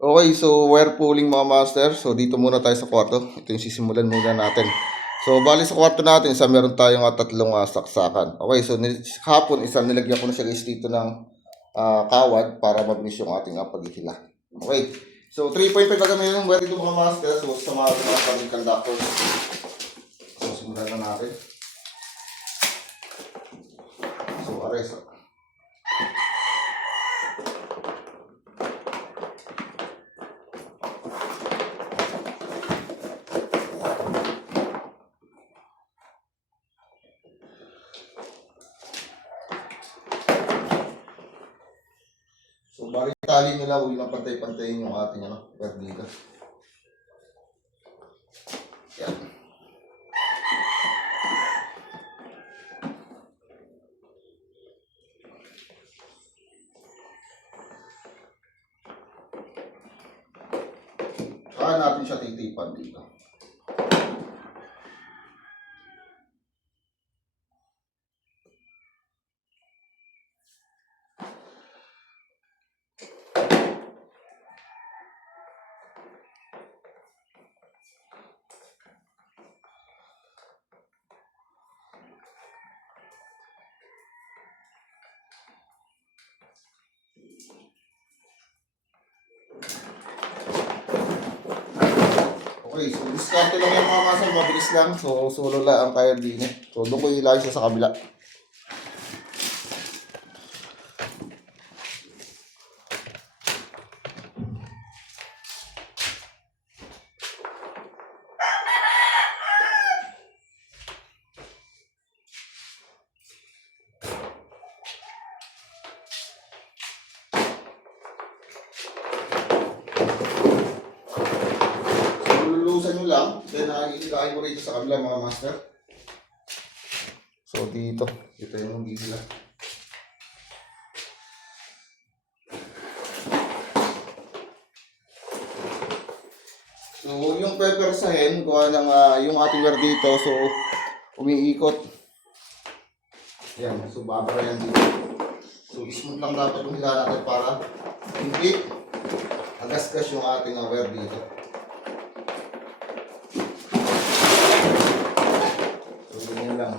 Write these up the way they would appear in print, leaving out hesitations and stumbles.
Okay, so wire pulling mga master. So dito muna tayo sa kwarto. Ito yung sisimulan muna natin. So bali sa kwarto natin, isa meron tayong tatlong saksakan. Okay, so hapon isa nilagyan ko na siya guys dito ng kawad para mabilis yung ating paghihila. Okay, so 3.5 gagamitin yung wire dito mga master. So sa mga paging conductors. So simulan na natin. So aray. So, bali tali nila, huwag lang pantay-pantayin yung ating wire dito. Yan. Saka natin siya titipan dito. Okay, so diskarte lang yung mga muscle, mabilis lang. So, solo lang ang kaya din eh. So, doon ko ilagay siya sa kabila. Lulusan nyo lang, then ilagay ko rito sa kabila mga master. So, dito yung gigila. So, yung pepper sa hen, kuha ng yung ating wire dito, so umiikot. Yan, so babara yan dito. So, smooth lang dapat yung hila natin para hindi agas-gas yung ating wire dito. So, ganyan lang.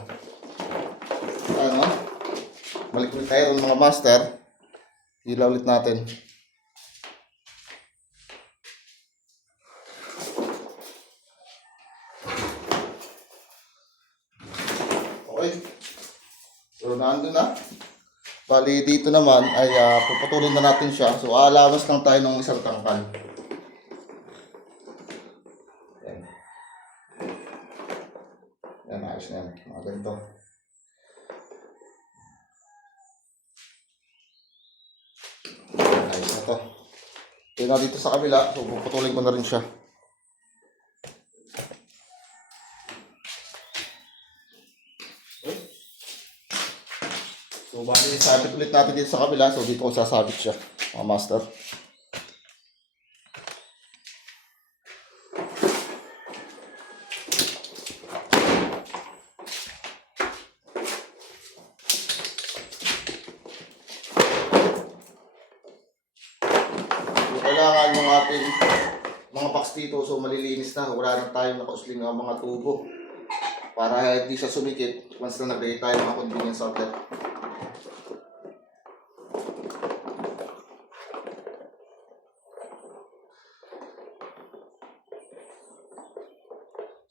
Balik ulit tayo mga master. Hila ulit natin. Okay. So, nandun na. Bali, dito naman ay puputulin na natin siya. So, aalawas lang tayo ng isang tangkal. Yan. Yan, ayos na yan. Mga ganito. Ayos na to. Kaya na dito sa kabila. So, puputulin ko na rin siya. So, bali, sabit ulit natin dito sa kabila. So, dito ko sasabit siya, mga master. So, kailangan yung ating mga box dito. So, malilinis na. Wala na tayong nakausling ng mga tubo. Para hindi siya sumikit. Once na naglagay tayo ng mga convenience outlet.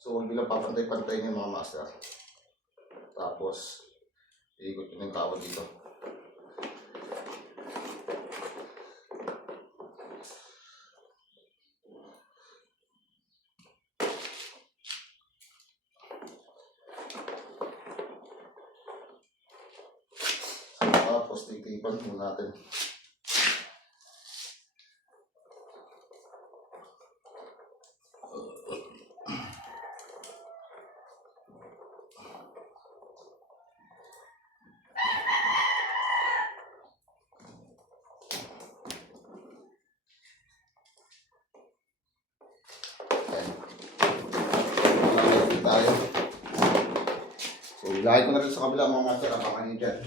So, huwag bilang papantay-pantay niyo mga master. Tapos, iikot yun yung tawag dito. So, tapos, titipan muna natin. Tayo. So, ilagay ko na rin sa kabila mga master. Abangan nyo dyan.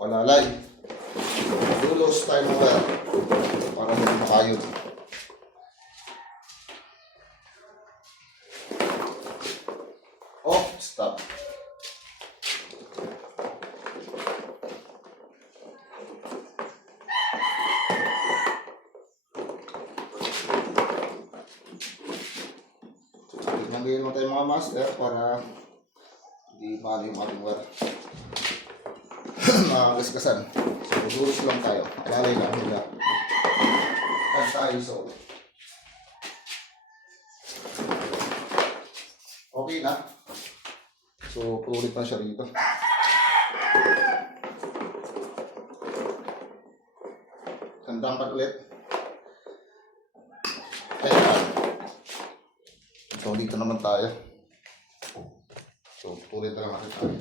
So, alalay. Dulos tayo ng wire para hindi makayod. Oh, stop. Tignan mo tayo mga master para hindi maano yung ating wire. Makagasgasan. So, dulos lang tayo. Alalay lang, hindi na. Tag tayo, so. Okay na. So, pulit na siya rito. Tandangkan ulit. Ayan. So, dito naman tayo. So, pulit na lang natin tayo.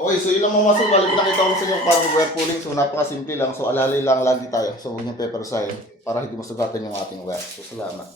Okay, so yun lang mga master. Bali, pinakita ko sa inyo parang wire pulling. So, napakasimple lang. So, alalay lang lagi tayo. So, huwag niyong pepersahin para hindi masugatan yung ating wire. So, salamat.